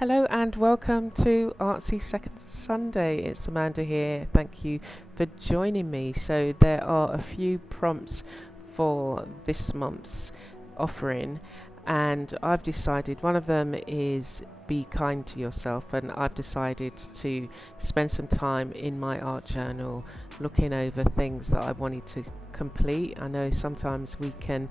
Hello and welcome to Artsy Second Sunday. It's Amanda here. Thank you for joining me. So there are a few prompts for this month's offering, and I've decided one of them is be kind to yourself, and I've decided to spend some time in my art journal looking over things that I wanted to complete. I know sometimes we can,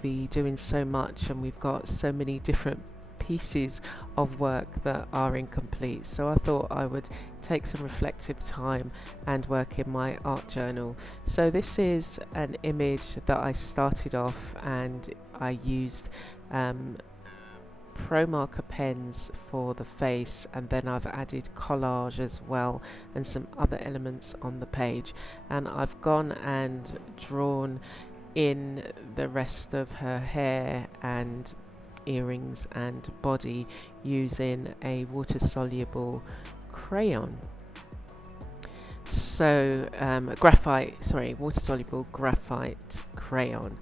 be doing so much and we've got so many different pieces of work that are incomplete, so I thought I would take some reflective time and work in my art journal. So this is an image that I started off, and I used pro marker pens for the face, and then I've added collage as well and some other elements on the page, and I've gone and drawn in the rest of her hair and earrings and body using a water soluble crayon. So water soluble graphite crayon.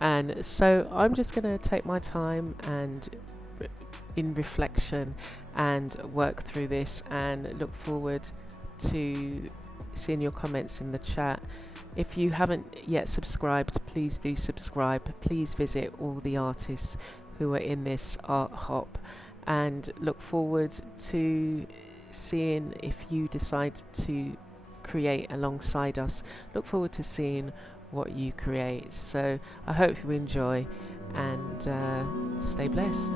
And so I'm just going to take my time and in reflection and work through this, and look forward to seeing your comments in the chat. If you haven't yet subscribed, please do subscribe. Please visit all the artists who are in this art hop, and look forward to seeing if you decide to create alongside us. Look forward to seeing what you create. So I hope you enjoy, and stay blessed.